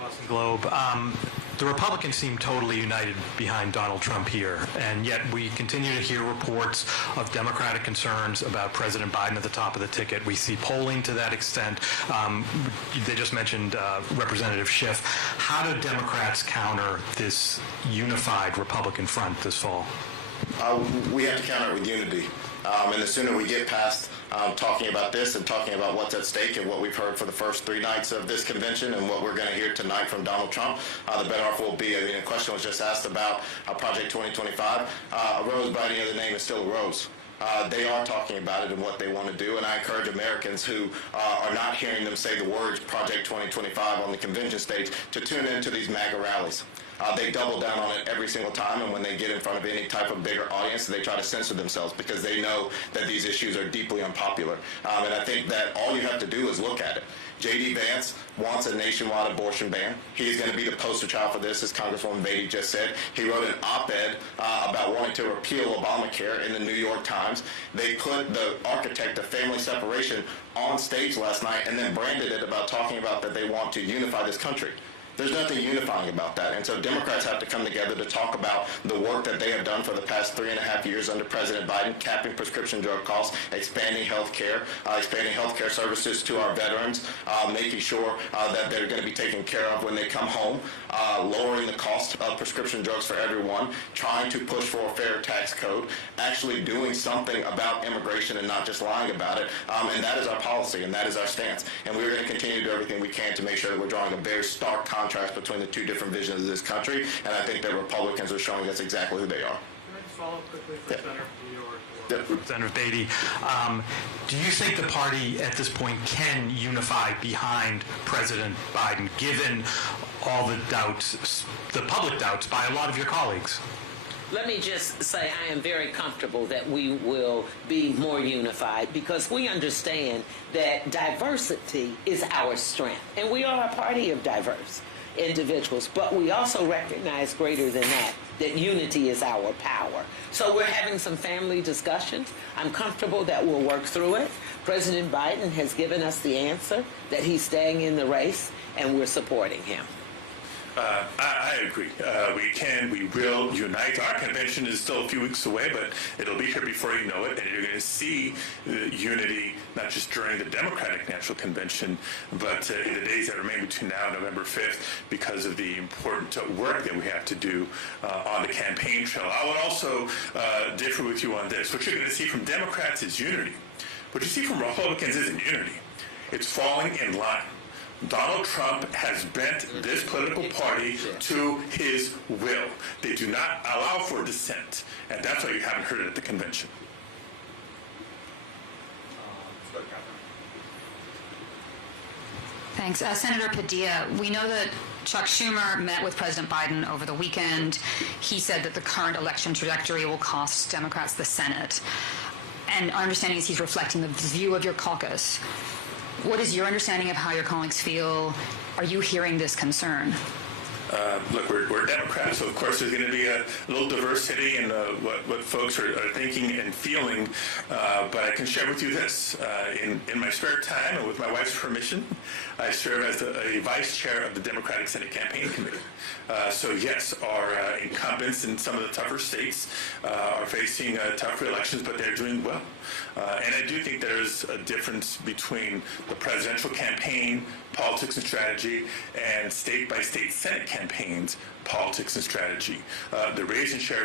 Boston Globe. The Republicans seem totally united behind Donald Trump here, and yet we continue to hear reports of Democratic concerns about President Biden at the top of the ticket. We see polling to that extent. They just mentioned Representative Schiff. How do Democrats counter this unified Republican front this fall? We have to counter it with unity. And the sooner we get past talking about this and talking about what's at stake and what we've heard for the first 3 nights of this convention and what we're going to hear tonight from Donald Trump, the better off we'll be. I mean, a question was just asked about Project 2025. A rose by any other name is still a rose. They are talking about it and what they want to do, and I encourage Americans who are not hearing them say the words Project 2025 on the convention stage to tune into these MAGA rallies. They double down on it every single time, and when they get in front of any type of bigger audience, they try to censor themselves because they know that these issues are deeply unpopular. And I think that all you have to do is look at it. J.D. Vance wants a nationwide abortion ban. He's going to be the poster child for this, as Congresswoman Beatty just said. He wrote an op-ed about wanting to repeal Obamacare in the New York Times. They put the architect of family separation on stage last night and then branded it about talking about that they want to unify this country. There's nothing unifying about that. And so Democrats have to come together to talk about the work that they have done for the past 3.5 years under President Biden, capping prescription drug costs, expanding health care services to our veterans, making sure that they're going to be taken care of when they come home, lowering the cost of prescription drugs for everyone, trying to push for a fair tax code, actually doing something about immigration and not just lying about it. And that is our policy and that is our stance. And we're going to continue to do everything we can to make sure that we're drawing a very stark contrast between the two different visions of this country, and I think that Republicans are showing us exactly who they are. Can I just follow up quickly for Senator from New York or Representative Beatty? Do you think the party at this point can unify behind President Biden, given all the doubts, the public doubts by a lot of your colleagues? Let me just say I am very comfortable that we will be more unified because we understand that diversity is our strength. And we are a party of diverse individuals, but we also recognize greater than that unity is our power. So we're having some family discussions. I'm comfortable that we'll work through it. President Biden has given us the answer that he's staying in the race, and we're supporting him. I agree. We will unite. Our convention is still a few weeks away, but it'll be here before you know it, and you're going to see unity not just during the Democratic National Convention, but in the days that remain between now and November 5th because of the important work that we have to do on the campaign trail. I would also differ with you on this. What you're going to see from Democrats is unity. What you see from Republicans isn't unity. It's falling in line. Donald Trump has bent this political party to his will. They do not allow for dissent, and that's why you haven't heard it at the convention. Thanks. Senator Padilla, we know that Chuck Schumer met with President Biden over the weekend. He said that the current election trajectory will cost Democrats the Senate. And our understanding is he's reflecting the view of your caucus. What is your understanding of how your colleagues feel? Are you hearing this concern? Look, we're Democrats, so of course there's going to be a little diversity in what folks are thinking and feeling. But I can share with you this. In my spare time and with my wife's permission, I serve as a vice chair of the Democratic Senate Campaign Committee. So yes, our incumbents in some of the tougher states are facing tougher elections, but they're doing well. And I do think there's a difference between the presidential campaign, politics and strategy, and state-by-state Senate campaigns, politics and strategy. The raise and share